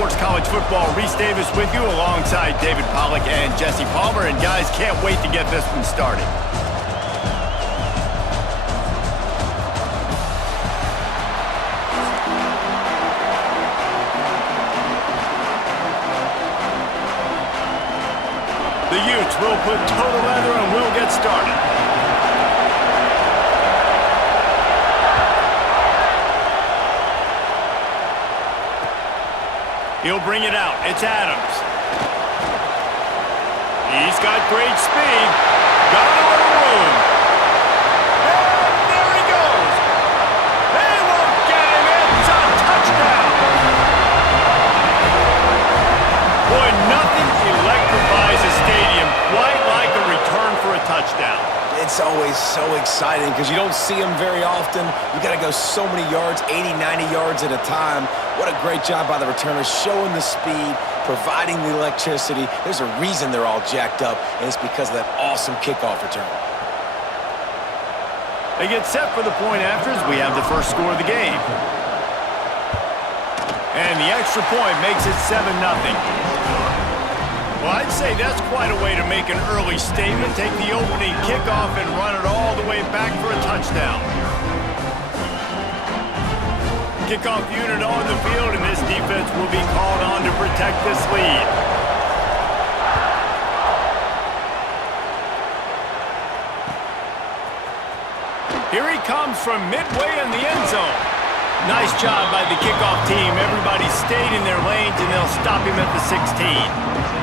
Sports College Football. Reese Davis with you alongside David Pollack and Jesse Palmer. And guys, can't wait to get this one started. The Utes will put toe to leather and we'll get started. He'll bring it out. It's Adams. He's got great speed. Got a little room. And there he goes. They won't get him. It's a touchdown. Boy, nothing electrifies a stadium quite like a return for a touchdown. It's always so exciting because you don't see them very often. You got to go so many yards, 80, 90 yards at a time. What a great job by the returners, showing the speed, providing the electricity. There's a reason they're all jacked up, and it's because of that awesome kickoff return. They get set for the point after as we have the first score of the game. And the extra point makes it 7-0. Well, I'd say that's quite a way to make an early statement. Take the opening kickoff and run it all the way back for a touchdown. Kickoff unit on the field, and this defense will be called on to protect this lead. Here he comes from midway in the end zone. Nice job by the kickoff team. Everybody stayed in their lanes, and they'll stop him at the 16.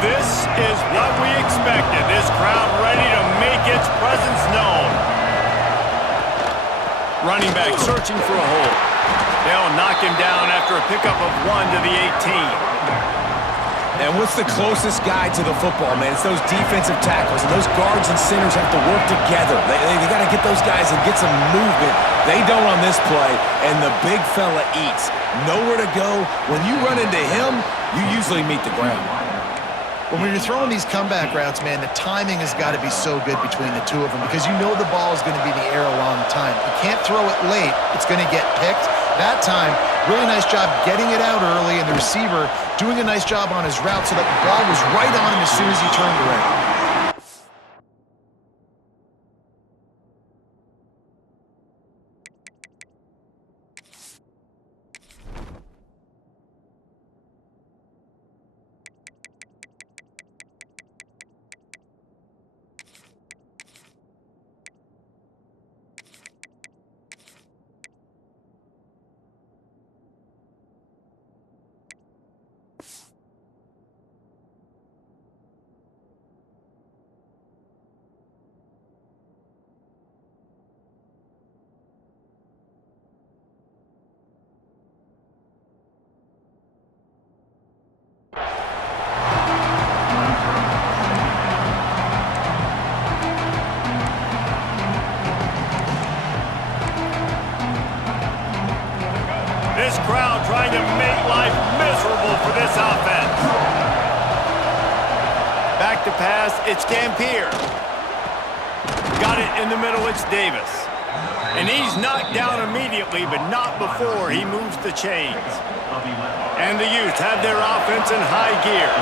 This is what we expected. This crowd ready to make its presence known. Running back searching for a hole. They'll knock him down after a pickup of 1 to the 18. And what's the closest guy to the football, man? It's those defensive tackles, and those guards and centers have to work together. They got to get those guys and get some movement. They don't on this play, and the big fella eats. Nowhere to go. When you run into him, you usually meet the ground. When you're throwing these comeback routes, man, the timing has got to be so good between the two of them because you know the ball is going to be in the air a long time. You can't throw it late. It's going to get picked. That time, really nice job getting it out early, and the receiver doing a nice job on his route so that the ball was right on him as soon as he turned around. This crowd trying to make life miserable for this offense. Back to pass, it's Dampier. Got it in the middle, it's Davis. And he's knocked down immediately, but not before he moves the chains. And the Utes have their offense in high gear.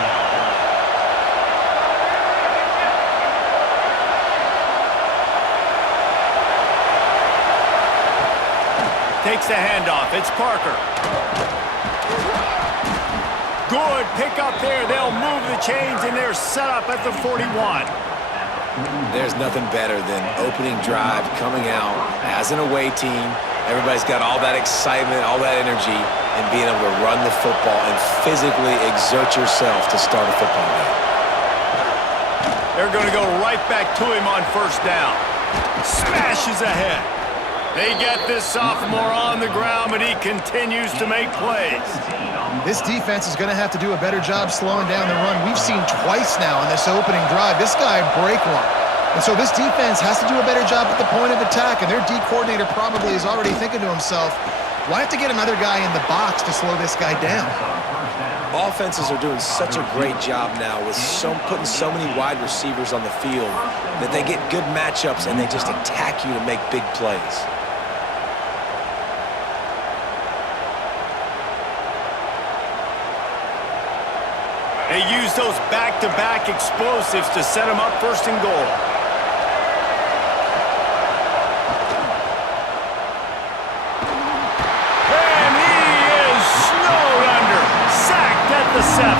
Takes the handoff. It's Parker. Good pick up there. They'll move the chains, and they're set up at the 41. There's nothing better than opening drive, coming out as an away team. Everybody's got all that excitement, all that energy, and being able to run the football and physically exert yourself to start a football game. They're going to go right back to him on first down. Smashes ahead. They get this sophomore on the ground, but he continues to make plays. This defense is going to have to do a better job slowing down the run. We've seen twice now in this opening drive. This guy break one. And so this defense has to do a better job at the point of attack, and their D coordinator probably is already thinking to himself, do I have to get another guy in the box to slow this guy down? Offenses are doing such a great job now with putting so many wide receivers on the field that they get good matchups and they just attack you to make big plays. They use those back-to-back explosives to set them up first and goal. And he is snowed under. Sacked at the 7.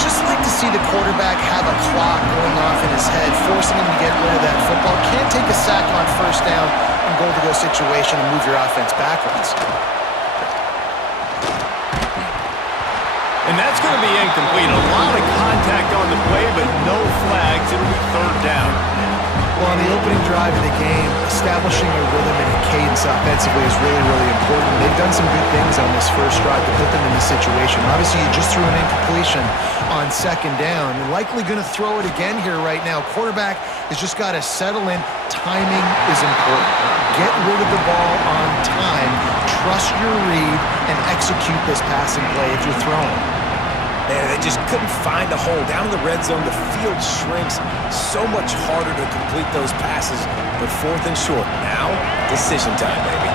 Just like to see the quarterback have a clock going off in his head, forcing him to get rid of that football. Can't take a sack on first down and goal-to-go situation and move your offense backwards. And that's going to be incomplete. A lot of contact on the play, but no flags. It'll be third down. Well, on the opening drive of the game, establishing a rhythm and a cadence offensively is really, really important. They've done some good things on this first drive to put them in this situation. Obviously, you just threw an incompletion on second down. You're likely going to throw it again here right now. Quarterback has just got to settle in. Timing is important. Get rid of the ball on time. Trust your read and execute this passing play if you're throwing. Man, they just couldn't find a hole. Down in the red zone, the field shrinks. So much harder to complete those passes, but fourth and short. Now, decision time, baby.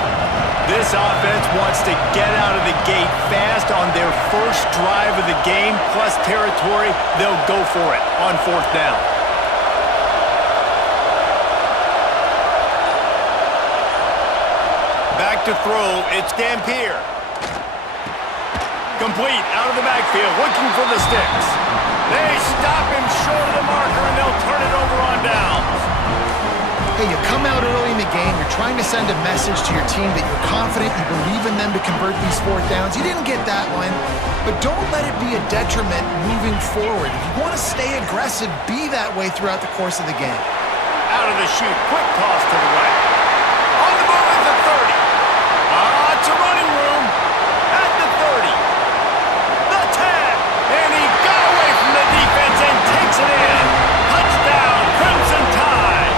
This offense wants to get out of the gate fast on their first drive of the game, plus territory. They'll go for it on fourth down. Back to throw, it's Dampier. Complete, out of the backfield, looking for the sticks. They stop him short of the marker, and they'll turn it over on downs. Hey, you come out early in the game, you're trying to send a message to your team that you're confident, you believe in them to convert these fourth downs. You didn't get that one, but don't let it be a detriment moving forward. If you want to stay aggressive, be that way throughout the course of the game. Out of the chute, quick toss to the right. On the move at the 30. It's a running room at the 30. The 10. And he got away from the defense and takes it in. Touchdown, Crimson Tide.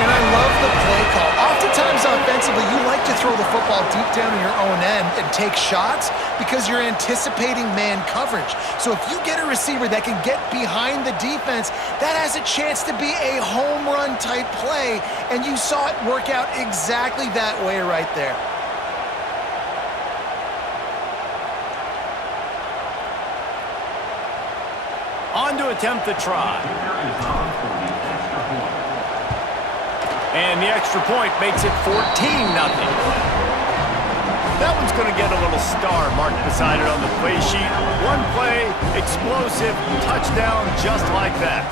And I love the play call. Oftentimes offensively, you like to throw the football deep down in your own end and take shots because you're anticipating man coverage. So if you get a receiver that can get behind the defense, that has a chance to be a home run type play, and you saw it work out exactly that way right there. On to attempt the try. And the extra point makes it 14-0. That one's going to get a little star marked beside it on the play sheet. One play, explosive, touchdown just like that.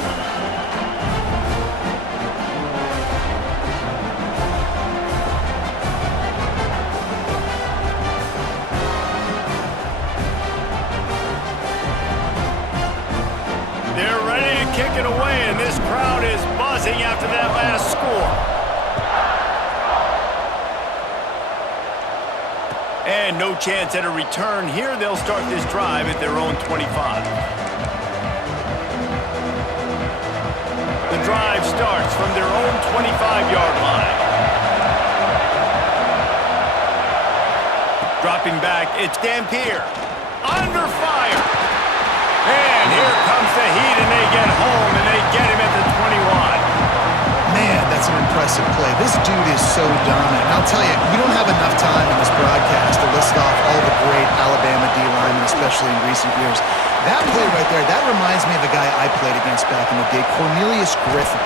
They're ready to kick it away, and this crowd is buzzing after that last score. And no chance at a return here. They'll start this drive at their own 25. The drive starts from their own 25-yard line. Dropping back, it's Dampier. Under fire. And here comes the heat, and they get home, and they get him at the 21. Man, that's an impressive play. This dude is so dominant. And I'll tell you, we don't have enough time in this broadcast to list off all the great Alabama D-linemen, especially in recent years. That play right there, that reminds me of a guy I played against back in the day, Cornelius Griffin,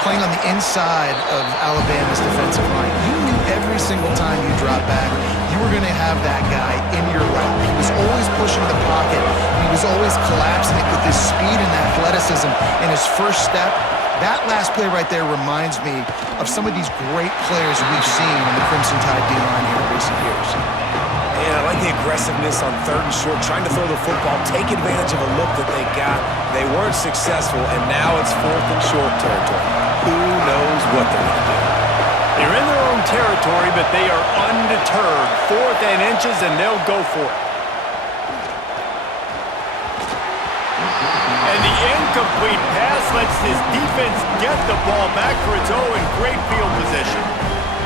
playing on the inside of Alabama's defensive line. You knew every single time you dropped back, you were going to have that guy in your lap. He was always pushing the pocket. He was always collapsing it with his speed and athleticism and his first step. That last play right there reminds me of some of these great players we've seen in the Crimson Tide D-line here in recent years. And I like the aggressiveness on third and short, trying to throw the football, take advantage of a look that they got. They weren't successful, and now it's fourth and short territory. Who knows what they're going to do? They're in their own territory, but they are undeterred. Fourth and inches, and they'll go for it. And the incomplete pass lets this defense get the ball back for its own. Great field position.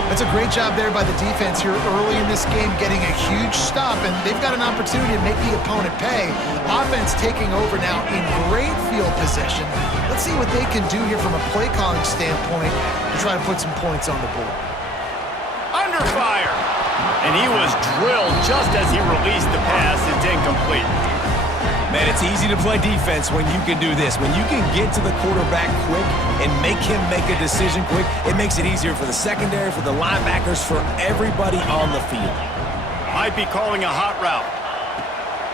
That's a great job there by the defense here early in this game, getting a huge stop, and they've got an opportunity to make the opponent pay. Offense taking over now in great field possession. Let's see what they can do here from a play calling standpoint to try to put some points on the board. Under fire. And he was drilled just as he released the pass. It's incomplete. Man, it's easy to play defense when you can do this. When you can get to the quarterback quick and make him make a decision quick, it makes it easier for the secondary, for the linebackers, for everybody on the field. Might be calling a hot route.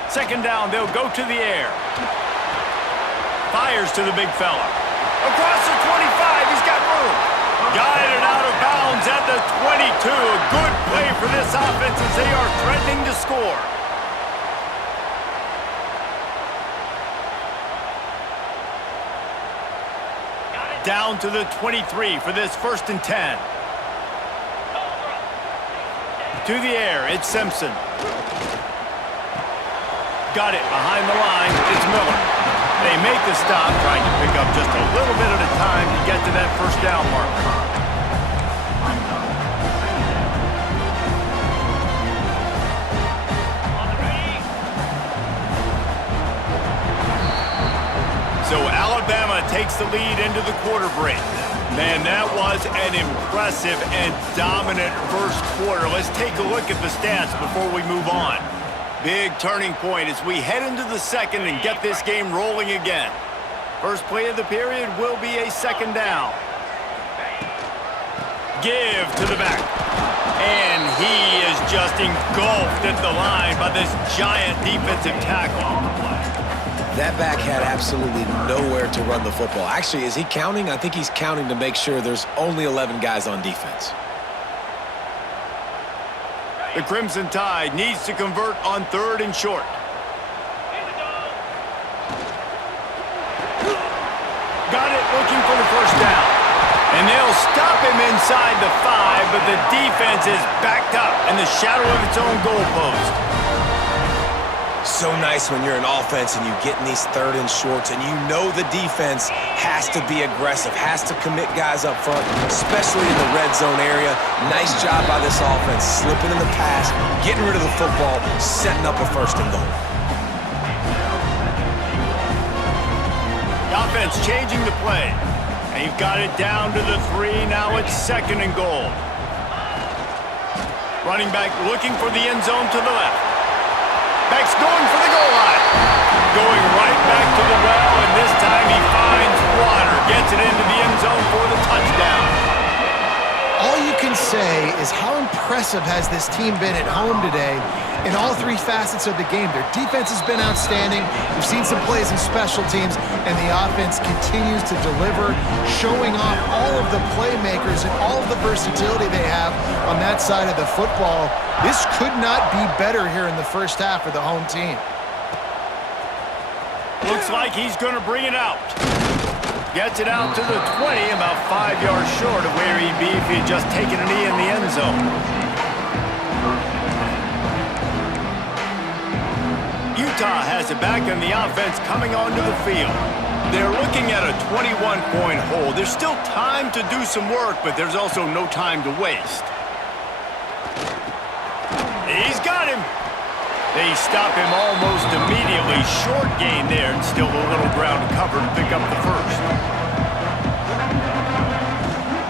Second down, they'll go to the air. Fires to the big fella. Across the 25, he's got room. Guided out of bounds at the 22. A good play for this offense as they are threatening to score. Down to the 23 for this 1st and 10. To the air, it's Simpson. Got it behind the line, it's Miller. They make the stop, trying to pick up just a little bit at a time to get to that 1st down marker. So Alabama takes the lead into the quarter break. Man, that was an impressive and dominant first quarter. Let's take a look at the stats before we move on. Big turning point as we head into the second and get this game rolling again. First play of the period will be a 2nd down. Give to the back. And he is just engulfed at the line by this giant defensive tackle. That back had absolutely nowhere to run the football. Actually, is he counting? I think he's counting to make sure there's only 11 guys on defense. The Crimson Tide needs to convert on 3rd and short. Got it, looking for the 1st down. And they'll stop him inside the 5, but the defense is backed up in the shadow of its own goalpost. So nice when you're an offense and you get in these 3rd and shorts and you know the defense has to be aggressive, has to commit guys up front, especially in the red zone area. Nice job by this offense, slipping in the pass, getting rid of the football, setting up a 1st and goal. The offense changing the play. And you've got it down to the 3. Now it's 2nd and goal. Running back looking for the end zone to the left. Back's going for the goal line. Going right back to the well, and this time he finds water. Gets it into the end zone for the touchdown. All you can say is how impressive has this team been at home today in all 3 facets of the game. Their defense has been outstanding. We've seen some plays in special teams, and the offense continues to deliver, showing off all of the playmakers and all of the versatility they have on that side of the football. This could not be better here in the 1st half for the home team. Looks like he's going to bring it out. Gets it out to the 20, about 5 yards short of where he'd be if he had just taken a knee in the end zone. Utah has it back, and the offense coming onto the field. They're looking at a 21-point hole. There's still time to do some work, but there's also no time to waste. He's got him. They stop him almost immediately. Short gain there, and still a little ground to cover to pick up the 1st.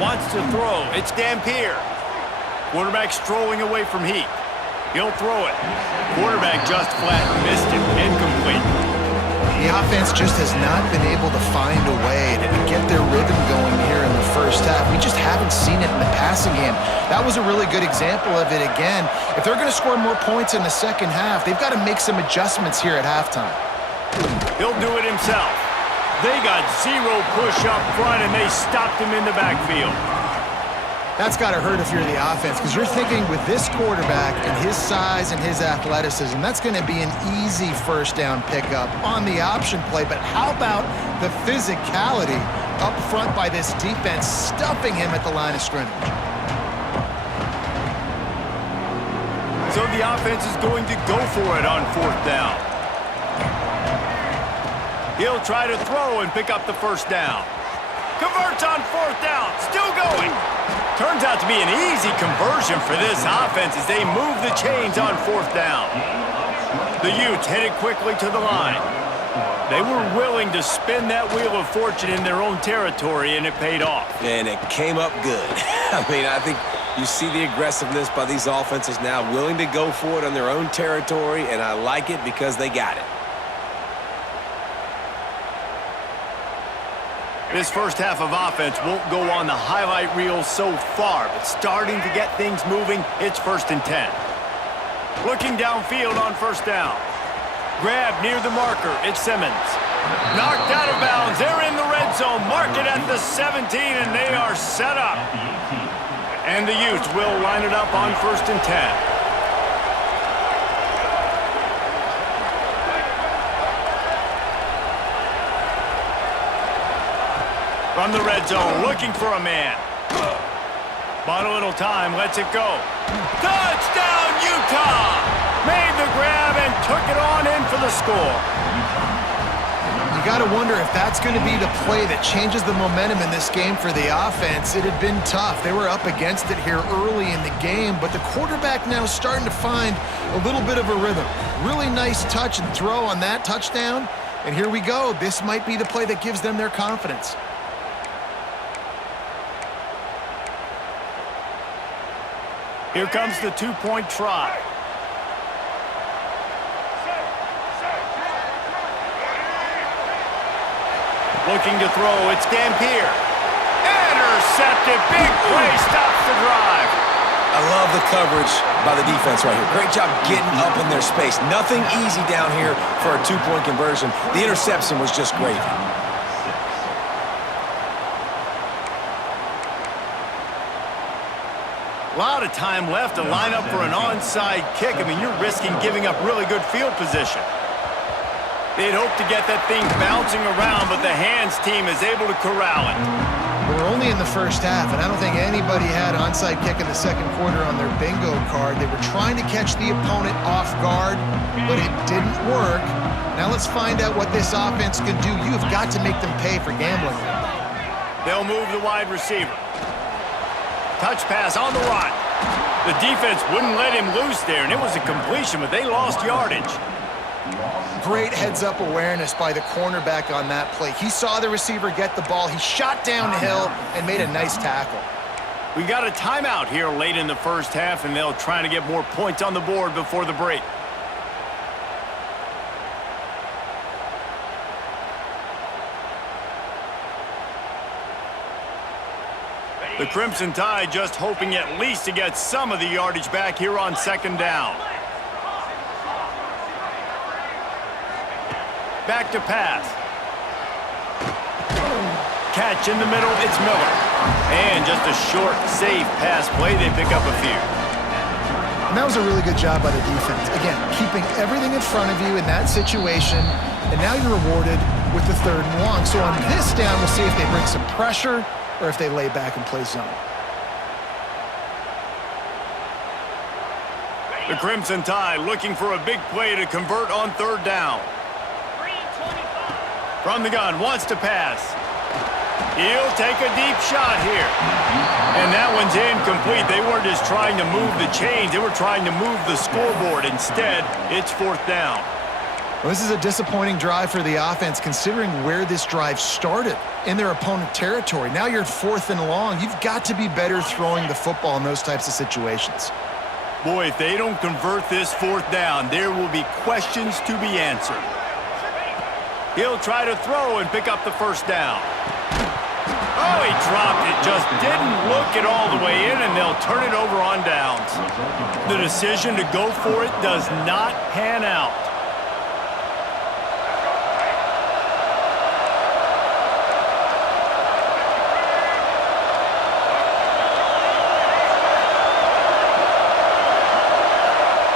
Wants to throw. It's Dampier. Quarterback strolling away from heat. He'll throw it. Quarterback just flat missed it. Incomplete. The offense just has not been able to find a way to get their rhythm going here in the 1st half. We just haven't seen it in the passing game. That was a really good example of it again. If they're going to score more points in the 2nd half, they've got to make some adjustments here at halftime. He'll do it himself. They got 0 push up front, and they stopped him in the backfield. That's got to hurt if you're the offense, because you're thinking with this quarterback and his size and his athleticism, that's going to be an easy 1st down pickup on the option play. But how about the physicality up front by this defense, stuffing him at the line of scrimmage? So the offense is going to go for it on 4th down. He'll try to throw and pick up the 1st down. Converts on 4th down, still going. Turns out to be an easy conversion for this offense as they move the chains on 4th down. The Utes headed quickly to the line. They were willing to spin that wheel of fortune in their own territory, and it paid off. And it came up good. I mean, I think you see the aggressiveness by these offenses now, willing to go for it on their own territory, and I like it because they got it. This first half of offense won't go on the highlight reel so far, but starting to get things moving, it's 1st and 10. Looking downfield on 1st down. Grab near the marker, it's Simmons. Knocked out of bounds, they're in the red zone. Mark it at the 17, and they are set up. And the Utes will line it up on 1st and 10. From the red zone, looking for a man. Bought a little time, lets it go. Touchdown, Utah! Made the grab and took it on in for the score. You got to wonder if that's going to be the play that changes the momentum in this game for the offense. It had been tough. They were up against it here early in the game, but the quarterback now is starting to find a little bit of a rhythm. Really nice touch and throw on that touchdown. And here we go. This might be the play that gives them their confidence. Here comes the 2-point try. Looking to throw, it's Dampier. Intercepted, big play, stops the drive. I love the coverage by the defense right here. Great job getting up in their space. Nothing easy down here for a 2-point conversion. The interception was just gravy. A lot of time left to line up for an onside kick. I mean, you're risking giving up really good field position. They'd hope to get that thing bouncing around, but the hands team is able to corral it. We're only in the first half, and I don't think anybody had onside kick in the second quarter on their bingo card. They were trying to catch the opponent off guard, but it didn't work. Now let's find out what this offense can do. You've got to make them pay for gambling. They'll move the wide receiver. Touch pass on the run. The defense wouldn't let him loose there, and it was a completion, but they lost yardage. Great heads-up awareness by the cornerback on that play. He saw the receiver get the ball. He shot downhill and made a nice tackle. We got a timeout here late in the first half, and they'll try to get more points on the board before the break. The Crimson Tide just hoping at least to get some of the yardage back here on 2nd down. Back to pass. Catch in the middle, it's Miller. And just a short, safe pass play, they pick up a few. And that was a really good job by the defense. Again, keeping everything in front of you in that situation, and now you're rewarded with the 3rd and long. So on this down, we'll see if they bring some pressure or if they lay back and play zone. The Crimson Tide looking for a big play to convert on 3rd down. From the gun, wants to pass. He'll take a deep shot here. And that one's incomplete. They weren't just trying to move the chains. They were trying to move the scoreboard. Instead, it's 4th down. Well, this is a disappointing drive for the offense considering where this drive started, in their opponent territory. Now you're at 4th and long. You've got to be better throwing the football in those types of situations. Boy, if they don't convert this 4th down, there will be questions to be answered. He'll try to throw and pick up the 1st down. Oh, he dropped it. Just didn't look it all the way in, and they'll turn it over on downs. The decision to go for it does not pan out.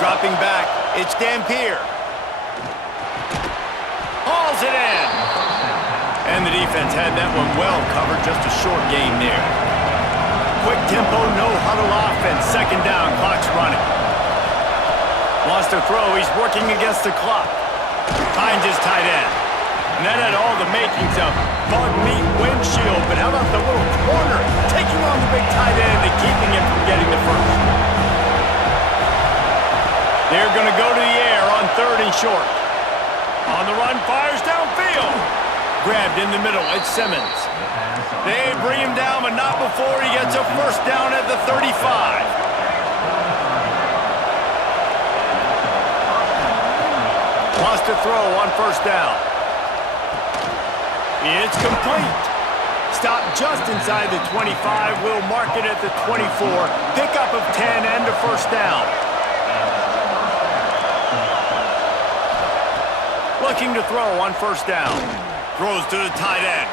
Dropping back, it's Dampier. Hauls it in. And the defense had that one well covered, just a short game there. Quick tempo, no huddle offense, 2nd down, clock's running. Wants to throw, he's working against the clock. Finds his tight end. And that had all the makings of bug meat windshield, but how about the little corner taking on the big tight end and keeping him from getting the first? They're going to go to the air on 3rd and short. On the run, fires downfield. Grabbed in the middle, it's Simmons. They bring him down, but not before he gets a first down at the 35. Wants to throw on 1st down. It's complete. Stop just inside the 25. We'll mark it at the 24. Pickup of 10 and a first down. Looking to throw on 1st down. Throws to the tight end.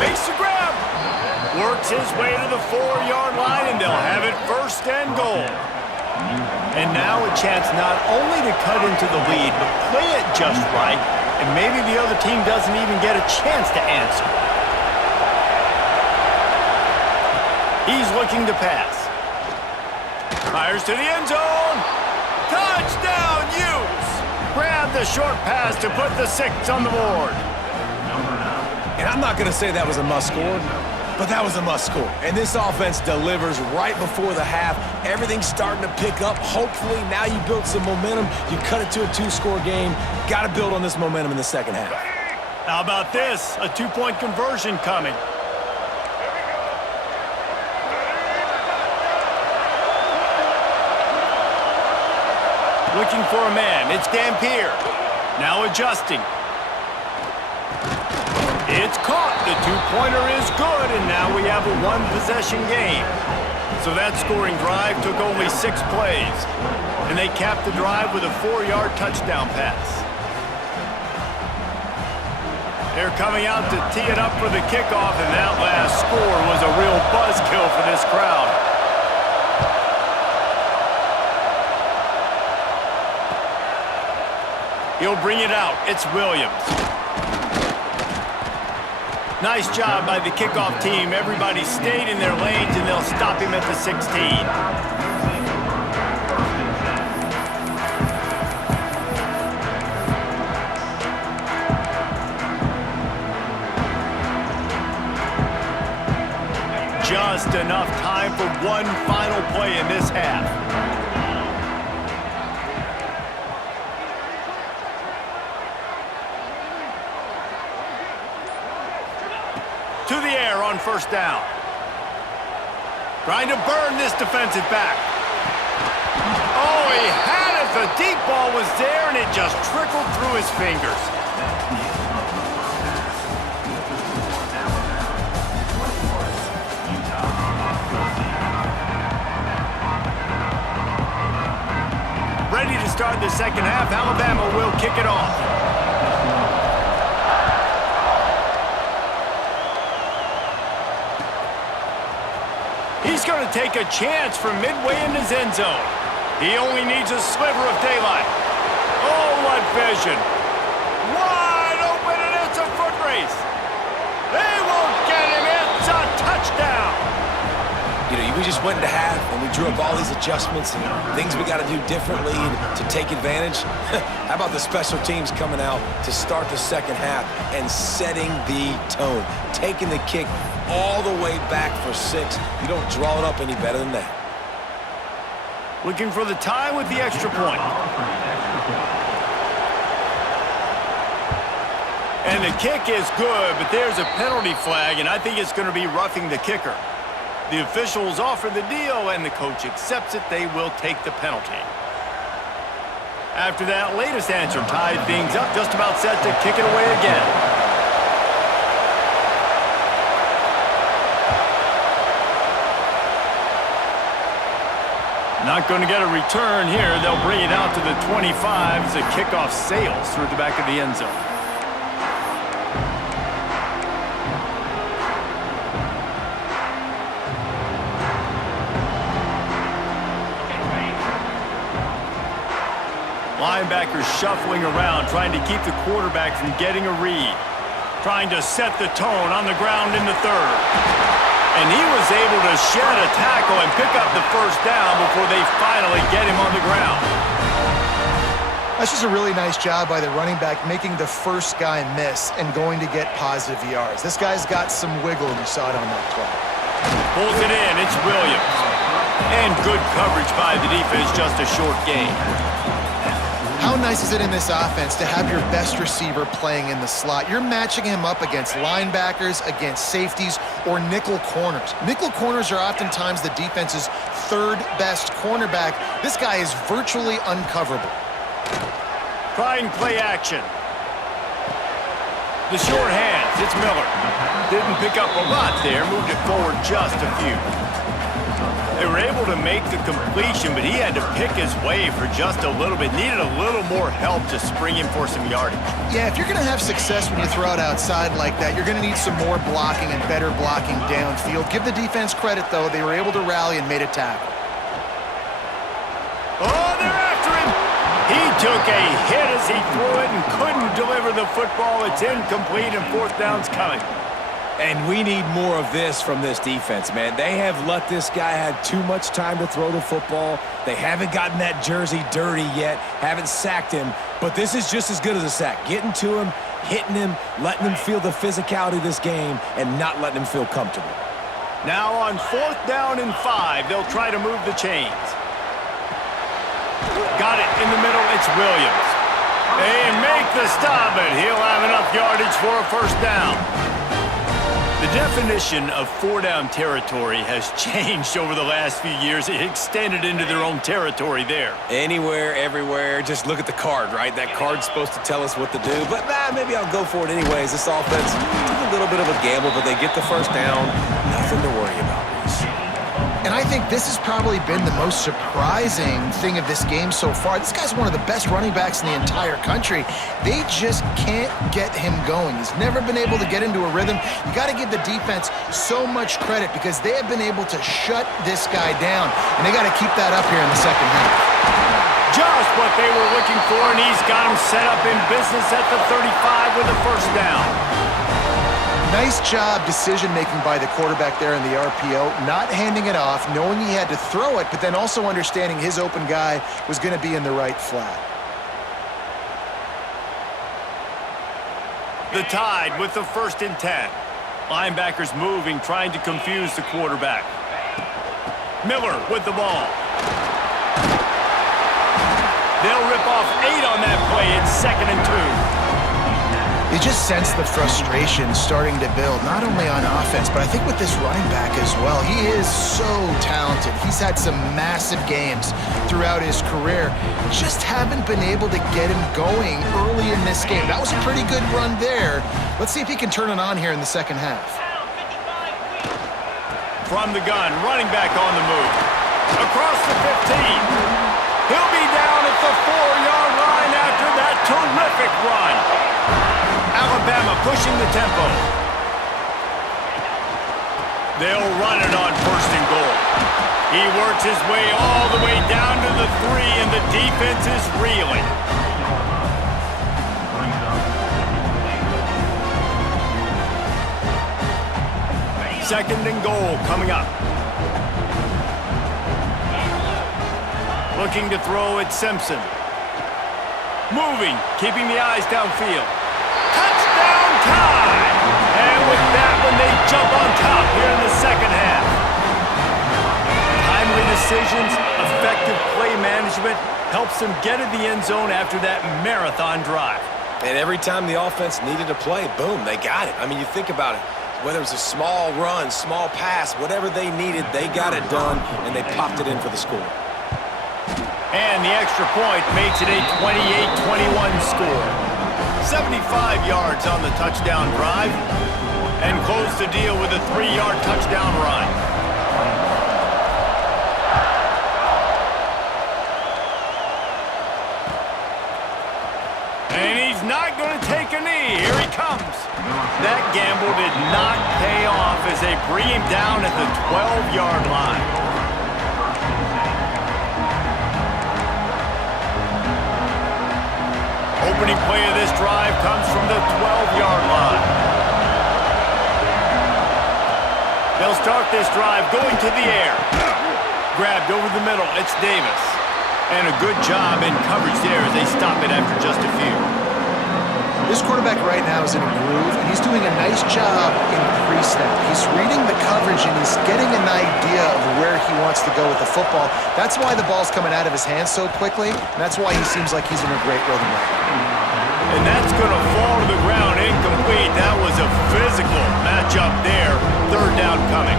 Makes the grab. Works his way to the 4-yard line, and they'll have it 1st and goal. And now a chance not only to cut into the lead, but play it just right, and maybe the other team doesn't even get a chance to answer. He's looking to pass. Fires to the end zone. Touchdown, Utes! Grab the short pass to put the 6 on the board. And I'm not going to say that was a must-score, but that was a must-score. And this offense delivers right before the half. Everything's starting to pick up. Hopefully, now you built some momentum. You cut it to a 2-score game. Got to build on this momentum in the second half. How about this? A 2-point conversion coming. Looking for a man. It's Dampier. Now adjusting. It's caught. The 2-pointer is good, and now we have a 1-possession game. So that scoring drive took only 6 plays, and they capped the drive with a 4-yard touchdown pass. They're coming out to tee it up for the kickoff, and that last score was a real buzzkill for this crowd. He'll bring it out. It's Williams. Nice job by the kickoff team. Everybody stayed in their lanes, and they'll stop him at the 16. Just enough time for one final play in this half. To the air on 1st down. Trying to burn this defensive back. Oh, he had it. The deep ball was there, and it just trickled through his fingers. Ready to start the second half. Alabama will kick it off. He's going to take a chance from midway in his end zone. He only needs a sliver of daylight. Oh, what vision. Wide open, and it's a foot race. They won't get him. It's a touchdown. You know, we just went into half, and we drew up all these adjustments and things we got to do differently to take advantage. How about the special teams coming out to start the second half and setting the tone, taking the kick all the way back for 6. You don't draw it up any better than that. Looking for the tie with the extra point. And the kick is good, but there's a penalty flag, and I think it's going to be roughing the kicker. The officials offer the deal, and the coach accepts it. They will take the penalty. After that latest answer tied things up, just about set to kick it away again. Not going to get a return here. They'll bring it out to the 25 as the kickoff sails through the back of the end zone. Linebackers shuffling around, trying to keep the quarterback from getting a read. Trying to set the tone on the ground in the 3rd. And he was able to shed a tackle and pick up the first down before they finally get him on the ground. That's just a really nice job by the running back, making the first guy miss and going to get positive yards. This guy's got some wiggle, and you saw it on that play. Pulls it in. It's Williams. And good coverage by the defense, just a short gain. How nice is it in this offense to have your best receiver playing in the slot? You're matching him up against linebackers, against safeties, or nickel corners. Nickel corners are oftentimes the defense's third best cornerback. This guy is virtually uncoverable. Trying play action. The short hands, it's Miller. Didn't pick up a lot there, moved it forward just a few. They were able to make the completion, but he had to pick his way for just a little bit. Needed a little more help to spring him for some yardage. Yeah, if you're going to have success when you throw it outside like that, you're going to need some more blocking and better blocking downfield. Give the defense credit, though. They were able to rally and made a tackle. Oh, they're after him! He took a hit as he threw it and couldn't deliver the football. It's incomplete and fourth down's coming. And we need more of this from this defense, man. They have let this guy have too much time to throw the football. They haven't gotten that jersey dirty yet, haven't sacked him, but this is just as good as a sack. Getting to him, hitting him, letting him feel the physicality of this game, and not letting him feel comfortable. Now on fourth down and 5, they'll try to move the chains. Got it in the middle, it's Williams. And make the stop, and he'll have enough yardage for a first down. The definition of four-down territory has changed over the last few years. It extended into their own territory there. Anywhere, everywhere, just look at the card, right? That card's supposed to tell us what to do, but maybe I'll go for it anyways. This offense took a little bit of a gamble, but they get the first down. Nothing to worry about, Reese. And I think this has probably been the most surprising thing of this game so far. This guy's one of the best running backs in the entire country. They just can't get him going. He's never been able to get into a rhythm. You got to give the defense so much credit because they have been able to shut this guy down, and they got to keep that up here in the second half. Just what they were looking for, and he's got him set up in business at the 35 with a first down. Nice job decision-making by the quarterback there in the RPO, not handing it off, knowing he had to throw it, but then also understanding his open guy was going to be in the right flat. The Tide with the 1st and 10. Linebackers moving, trying to confuse the quarterback. Miller with the ball. They'll rip off 8 on that play. It's 2nd and 2. You just sense the frustration starting to build, not only on offense, but I think with this running back as well. He is so talented. He's had some massive games throughout his career. Just haven't been able to get him going early in this game. That was a pretty good run there. Let's see if he can turn it on here in the second half. From the gun, running back on the move. Across the 15. He'll be down at the 4-yard line after that terrific run. Alabama pushing the tempo. They'll run it on 1st and goal. He works his way all the way down to the 3, and the defense is reeling. Second and goal coming up. Looking to throw at Simpson. Moving, keeping the eyes downfield. Touchdown time! And with that one, they jump on top here in the second half. Timely decisions, effective play management helps them get in the end zone after that marathon drive. And every time the offense needed a play, boom, they got it. I mean, you think about it. Whether it was a small run, small pass, whatever they needed, they got it done, and they popped it in for the score. And the extra point makes it a 28-21 score. 75 yards on the touchdown drive, and close the deal with a 3-yard touchdown run. And he's not going to take a knee. Here he comes. That gamble did not pay off as they bring him down at the 12-yard line. Opening play of this drive comes from the 12-yard line. They'll start this drive going to the air. Grabbed over the middle, it's Davis. And a good job in coverage there as they stop it after just a few. This quarterback right now is in a groove, and he's doing a nice job in pre-snap. He's reading the coverage, and he's getting an idea of where he wants to go with the football. That's why the ball's coming out of his hands so quickly, and that's why he seems like he's in a great rhythm right now. And that's going to fall to the ground incomplete. That was a physical matchup there. Third down coming.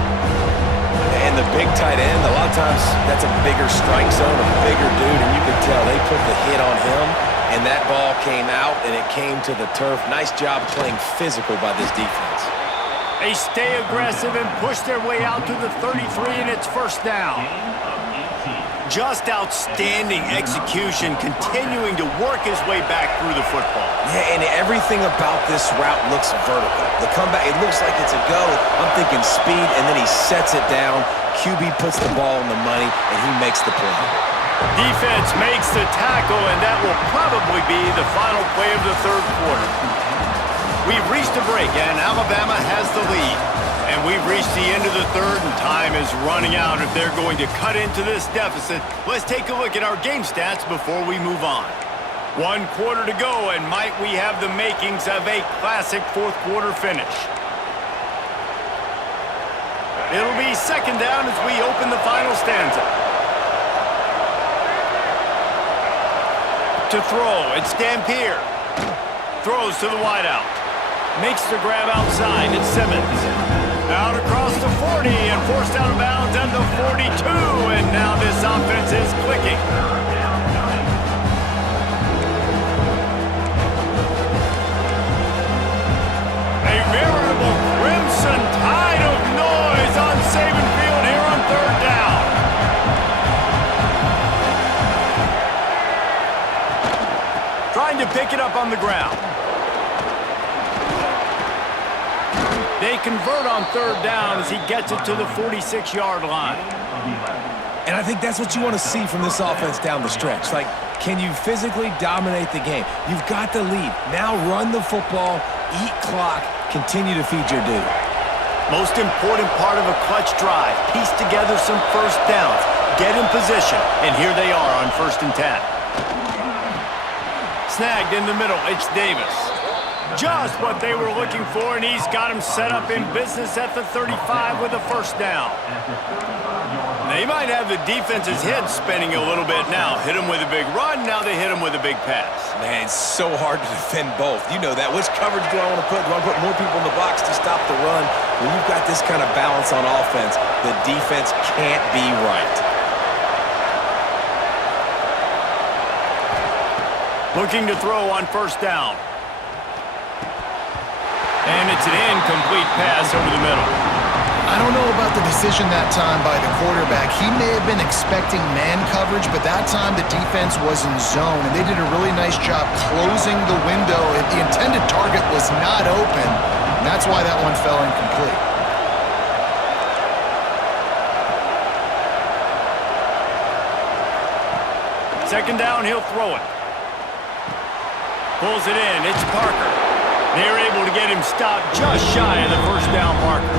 And the big tight end, a lot of times that's a bigger strike zone, a bigger dude, and you can tell they put the hit on him. And that ball came out, and it came to the turf. Nice job playing physical by this defense. They stay aggressive and push their way out to the 33, and it's first down. Just outstanding execution, continuing to work his way back through the football. Yeah, and everything about this route looks vertical. The comeback, it looks like it's a go. I'm thinking speed, and then he sets it down. QB puts the ball on the money, and he makes the play. Defense makes the tackle, and that will probably be the final play of the third quarter. We've reached a break, and Alabama has the lead. And we've reached the end of the third, and time is running out if they're going to cut into this deficit. Let's take a look at our game stats before we move on. 1 quarter to go, and might we have the makings of a classic fourth quarter finish. It'll be second down as we open the final stanza. To throw, it's Dampier. Throws to the wideout. Makes the grab outside, it's Simmons. Out across the 40 and forced out of bounds at the 42. And now this offense is clicking. A veritable crimson tide of noise on Saban Field here on third down. Trying to pick it up on the ground. They convert on third down as he gets it to the 46-yard line. And I think that's what you want to see from this offense down the stretch. Like, can you physically dominate the game? You've got the lead. Now run the football, eat clock, continue to feed your dude. Most important part of a clutch drive. Piece together some first downs. Get in position. And here they are on 1st and 10. Snagged in the middle, it's Davis. Just what they were looking for, and he's got him set up in business at the 35 with a first down. They might have the defense's head spinning a little bit now. Hit him with a big run, now they hit him with a big pass. Man, it's so hard to defend both. You know that. Which coverage do I want to put? Do I want to put more people in the box to stop the run? When you've got this kind of balance on offense, the defense can't be right. Looking to throw on first down. And it's an incomplete pass over the middle. I don't know about the decision that time by the quarterback. He may have been expecting man coverage, but that time the defense was in zone, and they did a really nice job closing the window. The intended target was not open, and that's why that one fell incomplete. Second down, he'll throw it. Pulls it in, it's Parker. They're able to get him stopped just shy of the first down marker.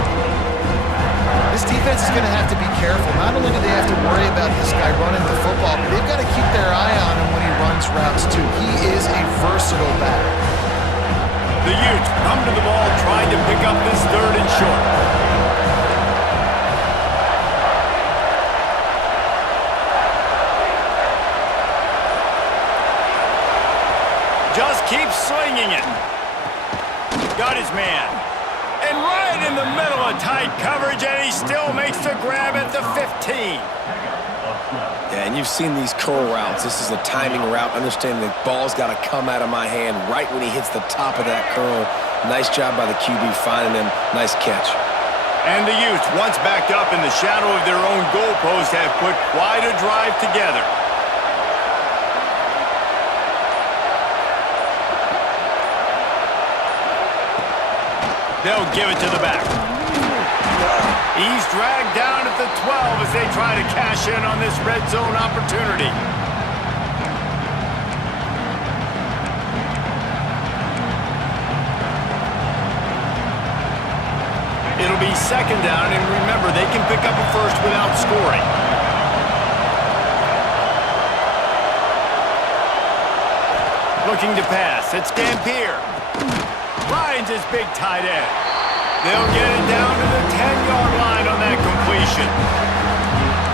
This defense is going to have to be careful. Not only do they have to worry about this guy running the football, but they've got to keep their eye on him when he runs routes too. He is a versatile back. The Utes come to the ball trying to pick up this third and short. Just keep swinging it. Got his man. And right in the middle of tight coverage, and he still makes the grab at the 15. Yeah, and you've seen these curl routes. This is a timing route. Understanding the ball's got to come out of my hand right when he hits the top of that curl. Nice job by the QB finding him. Nice catch. And the Utes, once backed up in the shadow of their own goalpost, have put quite a drive together. They'll give it to the back. He's dragged down at the 12 as they try to cash in on this red zone opportunity. It'll be second down, and remember, they can pick up a first without scoring. Looking to pass. It's Gampier. Finds his big tight end. They'll get it down to the 10-yard line on that completion.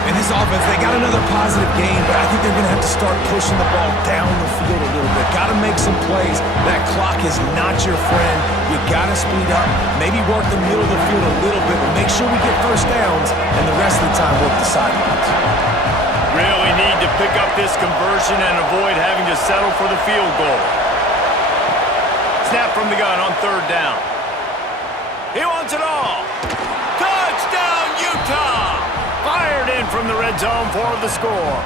In this offense, they got another positive game, but I think they're going to have to start pushing the ball down the field a little bit. Got to make some plays. That clock is not your friend. You got to speed up, maybe work the middle of the field a little bit, but make sure we get first downs, and the rest of the time work the sidelines. Really need to pick up this conversion and avoid having to settle for the field goal. Snap from the gun on third down. He wants it all. Touchdown, Utah! Fired in from the red zone for the score.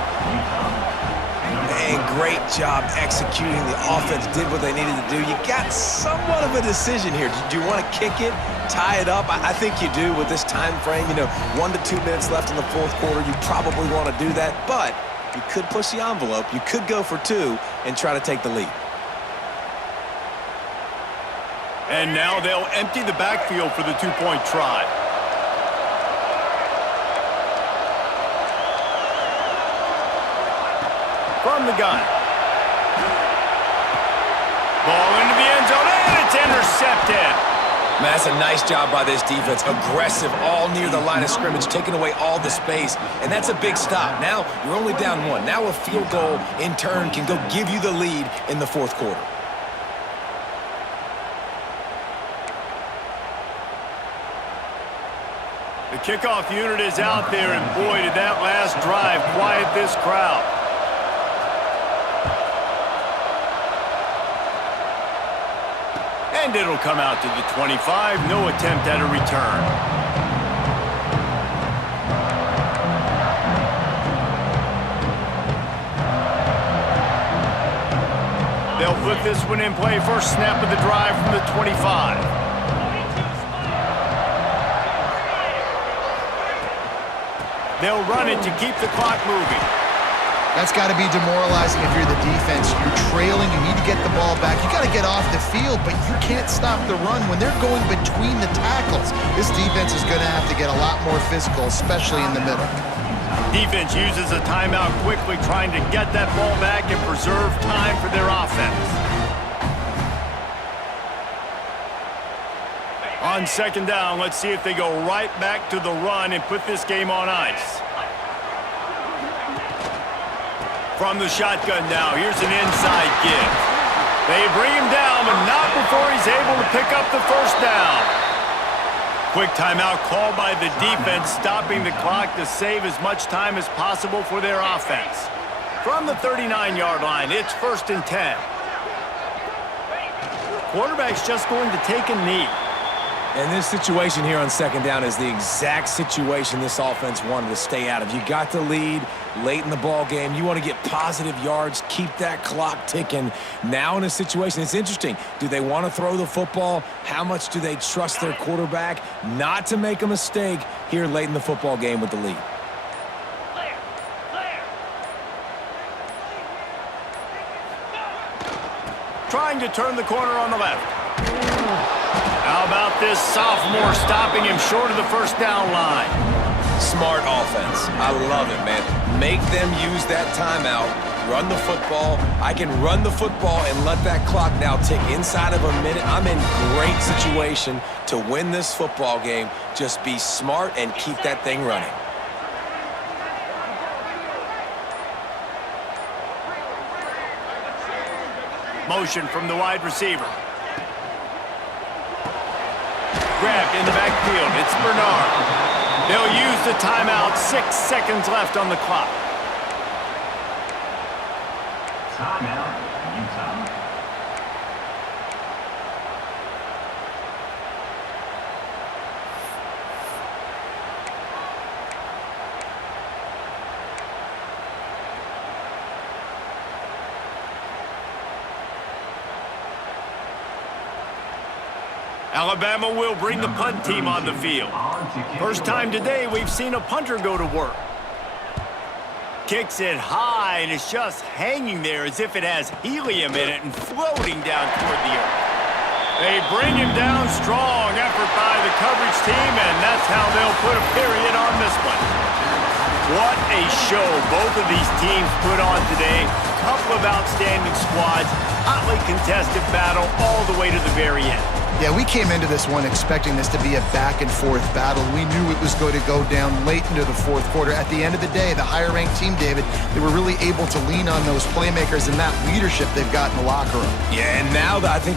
Man, great job executing. The offense did what they needed to do. You got somewhat of a decision here. Do you want to kick it, tie it up? I think you do with this time frame. 1 to 2 minutes left in the fourth quarter. You probably want to do that, but you could push the envelope. You could go for 2 and try to take the lead. And now they'll empty the backfield for the two-point try. From the gun. Ball into the end zone, and it's intercepted. Man, that's a nice job by this defense. Aggressive, all near the line of scrimmage, taking away all the space. And that's a big stop. Now you're only down 1. Now a field goal, in turn, can go give you the lead in the fourth quarter. The kickoff unit is out there, and boy, did that last drive quiet this crowd. And it'll come out to the 25. No attempt at a return. They'll put this one in play. First snap of the drive from the 25. They'll run it to keep the clock moving. That's got to be demoralizing if you're the defense. You're trailing. You need to get the ball back. You got to get off the field, but you can't stop the run when they're going between the tackles. This defense is going to have to get a lot more physical, especially in the middle. Defense uses a timeout quickly, trying to get that ball back and preserve time for their offense. On second down, let's see if they go right back to the run and put this game on ice. From the shotgun now, here's an inside give. They bring him down, but not before he's able to pick up the first down. Quick timeout called by the defense, stopping the clock to save as much time as possible for their offense. From the 39-yard line, it's 1st and 10. Quarterback's just going to take a knee. And this situation here on second down is the exact situation this offense wanted to stay out of. You got the lead late in the ball game. You want to get positive yards, keep that clock ticking. Now in a situation, it's interesting. Do they want to throw the football? How much do they trust their quarterback not to make a mistake here late in the football game with the lead? Trying to turn the corner on the left. How about this sophomore stopping him short of the first down line? Smart offense. I love it, man. Make them use that timeout. Run the football. I can run the football and let that clock now tick inside of a minute. I'm in great situation to win this football game. Just be smart and keep that thing running. Motion from the wide receiver. Grabbed in the backfield. It's Bernard. They'll use the timeout. 6 seconds left on the clock. Timeout, Utah. Alabama will bring the punt team on the field. First time today we've seen a punter go to work. Kicks it high, and it's just hanging there as if it has helium in it and floating down toward the earth. They bring him down strong. Effort by the coverage team, and that's how they'll put a period on this one. What a show both of these teams put on today. couple of outstanding squads, hotly contested battle all the way to the very end. Yeah, we came into this one expecting this to be a back-and-forth battle. We knew it was going to go down late into the fourth quarter. At the end of the day, the higher-ranked team, David, they were really able to lean on those playmakers and that leadership they've got in the locker room. Yeah, and now I think